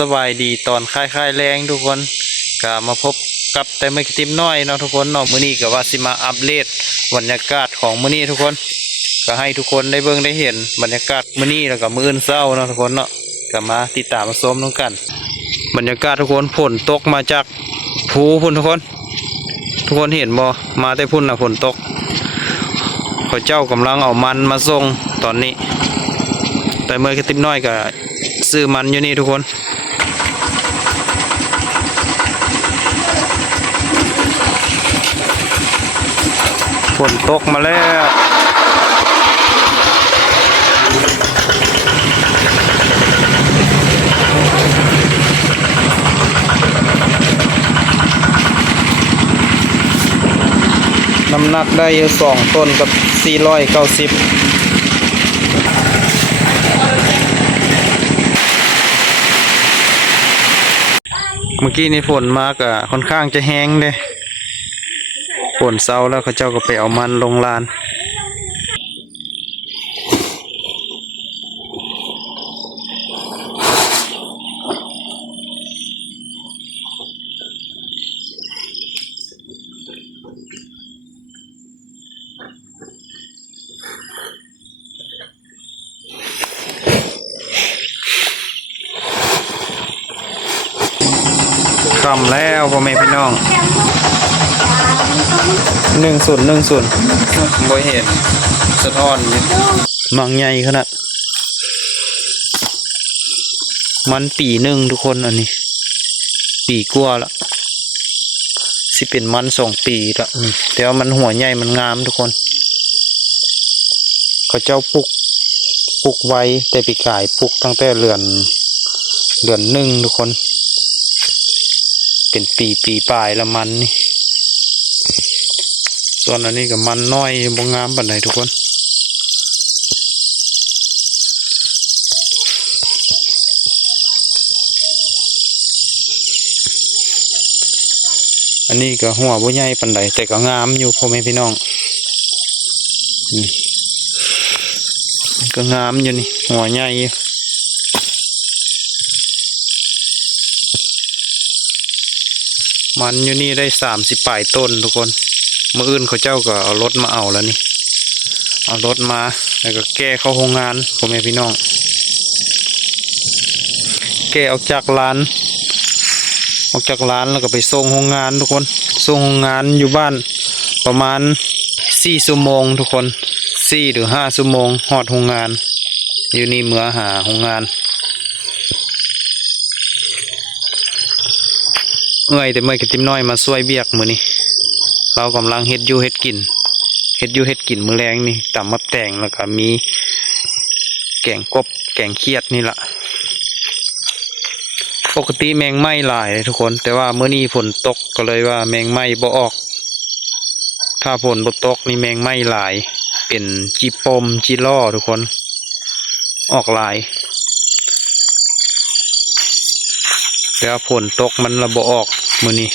สบายดีตอนคล้ายๆแรงทุกคนก็มาพบกับแต่ไม่ติมน้อยเนาะทุกคนเนาะมื้อนี้ก็ว่าสิมาอัปเดตบรรยากาศของมื้อนี้ทุกคนก็ให้ทุกคนได้เบิ่งได้เห็นบรรยากาศมื้อนี้แล้วก็มื้ออื่นเช้าเนาะทุกคนเนาะก็มาติดตามมาชมกัน บรรยากาศทุกคนฝนตกมาจากภูพุ่นทุกคนเห็นบ่มาแต่พุ่นน่ะฝนตกเขาเจ้ากำลังเอามันมาส่งตอนนี้แต่เมื่อกระติบน้อยก็ซื้อมันอยู่นี่ทุกคนฝนตกมาแล้วน้ำหนักได้2 ต้นกับ490เมื่อกี้นี่ฝนมากอะค่อนข้างจะแห้งเลยฝนเศร้าแล้วเขาเจ้าก็ไปเอามันลงลานคำแล้วพ่อแม่พี่น้อง1010บ่เห็นสะท้อนมังใหญ่ขนาดมันปีหนึ่งทุกคนอันนี้ปีกว่าละสิเป็นมัน2 ปีละแต่ว่ามันหัวใหญ่มันงามทุกคนเขาเจ้าปลูกไว้แต่ปีกายปลูกตั้งแต่เดือน1ทุกคนเป็นปีปลายละมันนี่ส่วนอันนี้กับมันน้อยบ่งามปานใดทุกคนอันนี้ก็หัวบ่ใหญ่ปานใดแต่ก็งามอยู่พ่อแม่พี่น้องก็งามอยู่นี่หัวใหญ่มันอยู่นี่ได้30 ปลายต้นทุกคนมื้ออื่นเขาเจ้าก็เอารถมาเอาแล้วนี่เอารถมาแล้วก็แก้เข้าโรงงานพ่อแม่พี่น้องแก้ออกจากร้านแล้วก็ไปส่งโรงงานทุกคนส่งโรงงานอยู่บ้านประมาณ4 ชั่วโมงทุกคน4 หรือ 5 ชั่วโมงฮอดโรงงานอยู่นี่เมื่อหาโรงงานแต่เมื่อกระติมน้อยมาช่วยเบียกมื้อนี้เรากำลังเฮ็ดอยู่เฮ็ดกินมื้อแรงนี่ตำมะแตงแล้วก็มีแกงกบแกงเขียดนี่ล่ะปกติแมงไม้หลายทุกคนแต่ว่ามื้อนี้ฝนตกก็เลยว่าแมงไม้บ่ออกถ้าฝนบ่ตกนี่แมงไม้หลายเป็นจีปมจีล่อทุกคนออกหลายแต่ว่าฝนตกมันระบ่ออกมื้อนี้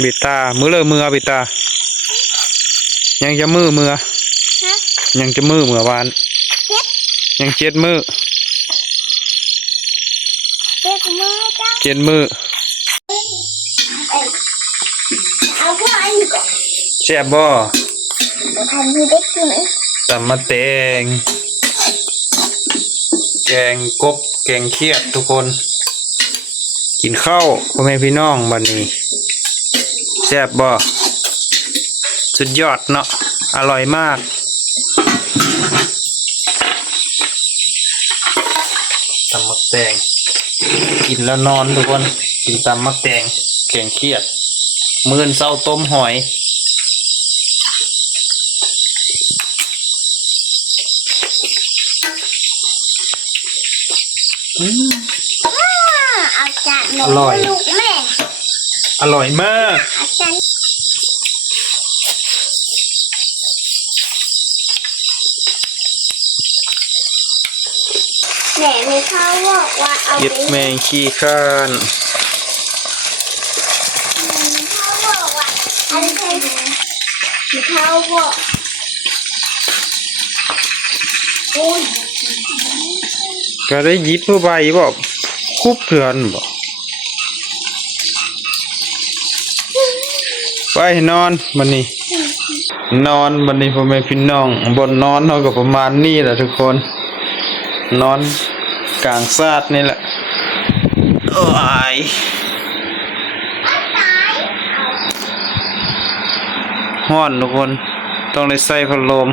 เบต้ามือเบต้ายังจะมือยังจะมือวานยัง7 มือ7 มือแซ่บบ่ตำมะแตงแกงกบแกงเขียดทุกคนกินข้าวพ่อแม่พี่น้องบัดนี้แซ่บบ่สุดยอดเนาะอร่อยมากตำมะแตงกินแล้วนอนทุกคนกินตำมะแตงแกงเขียดมื้อเช้าต้มหอยอร่อยมากแม่มีเขาบอกว่าเอา เก็บแมงขี้ข้านเขาบอกว่าอันเป็นเขาบอก แก ก็ได้หยิบเพื่อใบบ่คุบเถื่อนบ่ไปนอนบัดนี้นอนบัดนี้พ่อแม่พี่น้องบนนอนเฮาก็ประมาณนี้แหละทุกคนนอนกลางซาดนี่แหละโอ้ยฮ้อนทุกคนต้องได้ใส่พัดลม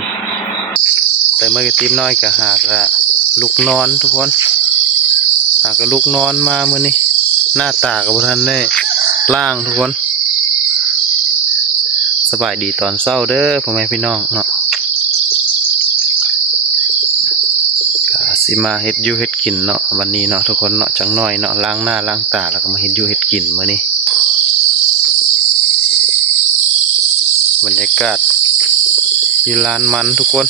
แต่เมื่อกี้ติ๊บน้อยก็หากละลุกนอนทุกคนหากก็ลุกนอนมามื้อนี้หน้าตาก็บ่ทันได้ล้างทุกคนสบายดีตอนเช้าเด้อพ่อแม่พี่น้องเนาะก็สิมาเฮ็ดอยู่เฮ็ดกินเนาะวันนี้เนาะทุกคนเนาะจังน้อยเนาะล้างหน้าล้างตาแล้วก็มาเฮ็ดอยู่เฮ็ดกินมื้อนี้บรรยากาศที่ลานมันทุกคน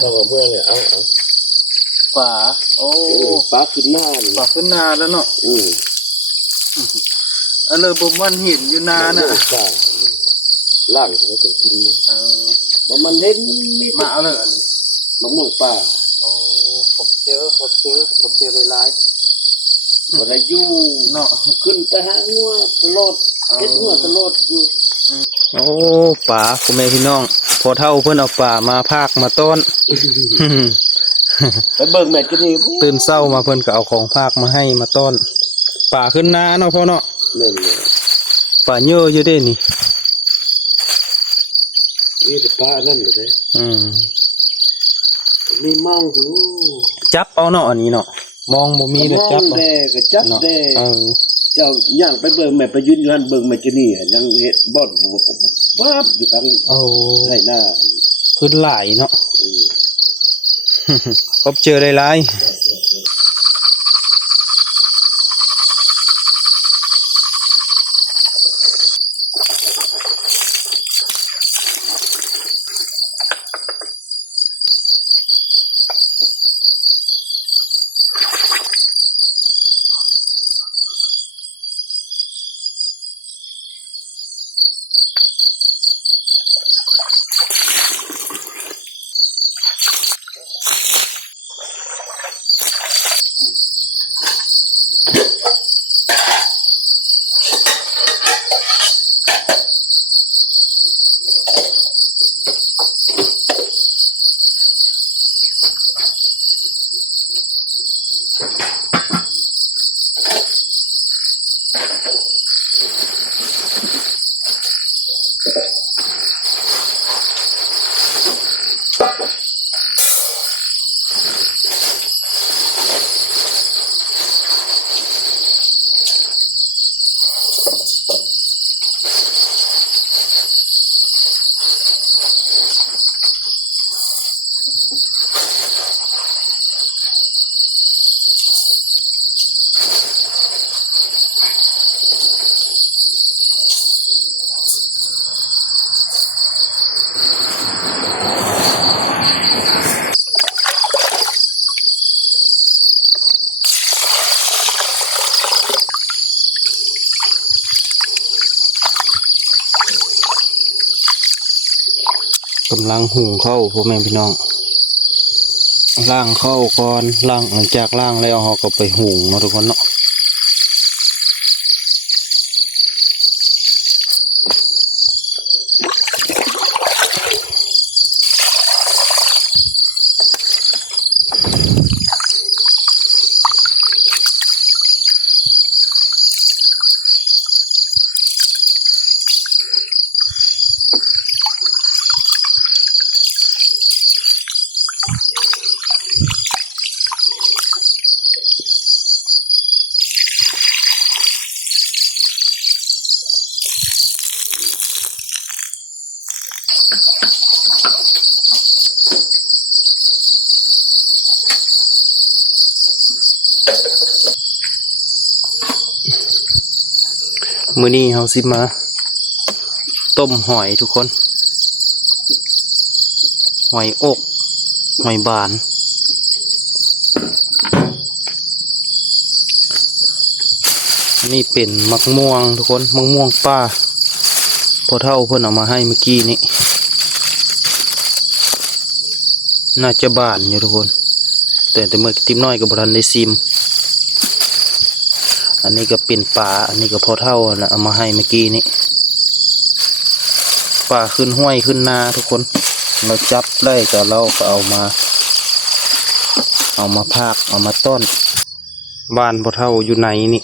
เราบอกเมื่อเนี่ยเอา ป่าโอ้ ปลาขึ้นหน้าเลย ป่าขึ้นนาแล้วเนาะ อืม อันเลยบ่มันเห็นอยู่นาน่ะ ปลาล่างเขาจะกินเลย เออ มันเล่นไม่ มาเอาเลยอัน มะม่วงป่า โอ้ผมเจอหลาย ก็ได้อยู่ ๆเนาะ ขึ้นแต่หางัวตลอดเก็บงัวตลอดอยู่ โอ้ป่าพ่อแม่พี่น้องพอเท่าเพิ่นเอาป่ามาพากมาต้อน ไปเบิ่งแม่จะนี่ ตื่นเช้ามาเพิ่นก็เอาของพากมาให้มาต้อนป่าขึ้นนาเนาะพ่อเนาะ เล่นเลย ป่าเยอะอยู่เด้นี่ นี่แต่ปลานั่นเลย อืม นี่มองดู จับเอาเนาะอันนี้เนาะมองบ่มีแต่จับ มอง เอา แดก็จับ เนาะ แด เออ เจ้าย่างไปเบิ่งแม่ไปยืนอยู่หันเบิ่งแม่จะนี่ยังเฮ็ดบ่อนวับอยู่กลาง โอ้ ไร่หน้า ขึ้นหลายเนาะ อืม พบเจอหลาย กำลังหุงข้าวพ่อแม่พี่น้องล่างข้าวก่อนล่างหลังจากล่างแล้วเราก็ไปหุงเนาะทุกคนเนาะมื้อนี้เฮาสิมาต้มหอยทุกคนหอยอกหอยบานนี่เป็นมะม่วงทุกคนมะม่วงป้าพอเท่าเพิ่นเอามาให้เมื่อกี้นี้น่าจะบานอยู่ทุกคนแต่เมื่อติมน้อยกับบรันได้ซิมอันนี้ก็เป็นปลาอันนี้ก็พอเท่านะเอามาให้เมื่อกี้นี้ปลาขึ้นห้วยขึ้นนาทุกคนเราจับได้ก็เราก็เอามาพากเอามาต้อนบ้านพอเท่าอยู่ไหนนี่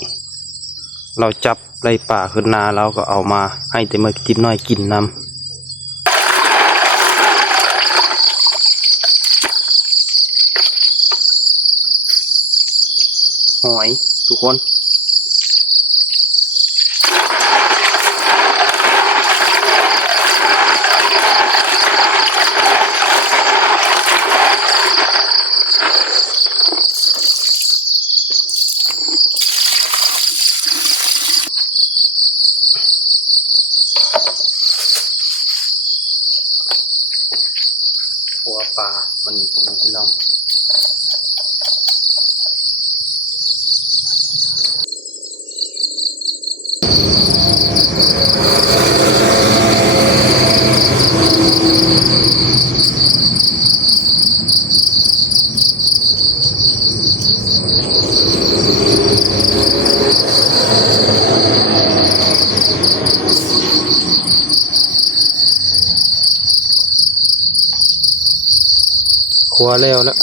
เราจับได้ปลาขึ้นนาเราก็เอามาให้แต่เมื่อติมน้อยกินนำหอยทุกคนหัวปลามันผมพี่น้องครัวแล้วละ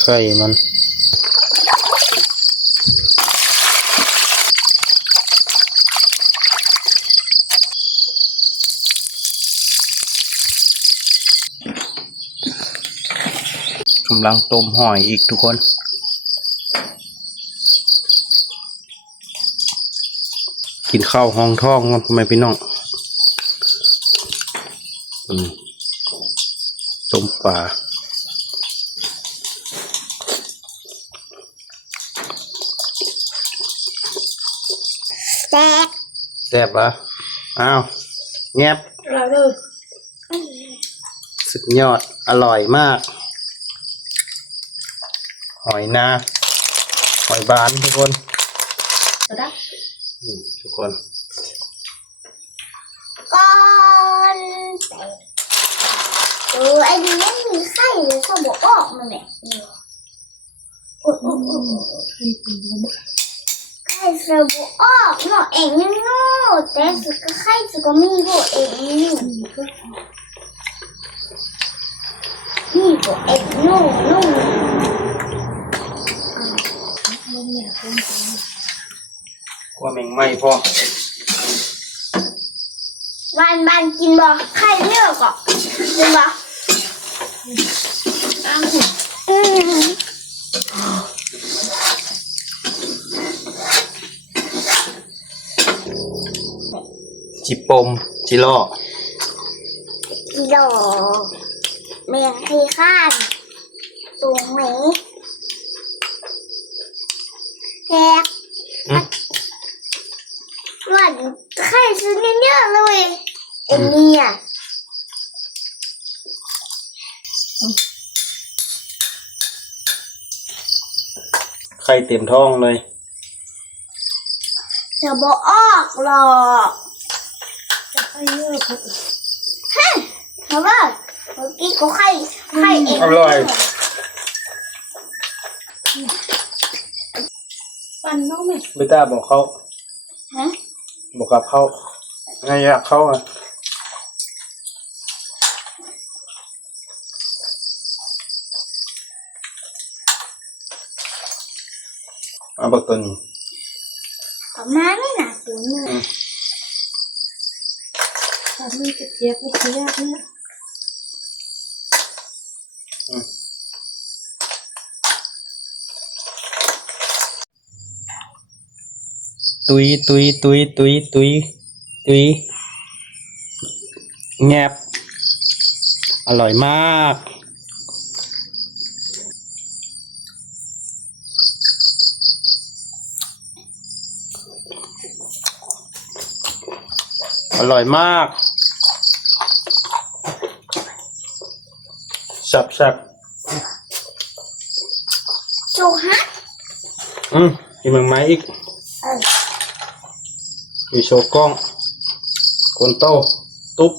ไข่มันกำลังต้มหอยอีกทุกคนกินข้าวห้องท้องครับพ่อแม่พี่น้องต้มปลาแซ่บปะอ้าวแงบ เราดู สุดยอดอร่อยมากหอยนาหอยบานทุกคนทุกคน ก่อนไอ้นี่ไม่มีไข่เลยเขาบอกออกมาเนี่ยไข่เสือบอกออกเนาะเองนี่โง่แต่สุดก็ไข่สุดก็มีบอกเองนี่บอกเองโง่ กลัวแมงไหม้พ่อ วันกินบ่ไข่เลือกอ่ะกินบ่อืม จิปมจิล่อ กิโลเมียงที่ข้านตุงหมีแกกวันไข่ซื้อเยอะๆเลยเอ็นเนี่ย ไข่เต็มท้องเลย จะบ่ออกหรอกจะไข่เยอะครับฮะเพราะว่าเมื่อกี้ก็ไข่เอง อร่อย ปันน้องไหม เบต้าบอกเขา ฮะ บอกกับเขาไงอยากเขาอ่ะเอาบักตัวนี้ ประมาณนี้นะตัวนึง ตอนนี้กระเจี๊ยบไม่เจี๊ยบเนี่ย ตุยแงบอร่อยมากอร่อยมากแซ่บ โจฮะ กินมังไม้อีกอยู่โชว์กล้องคนโตตุ๊บ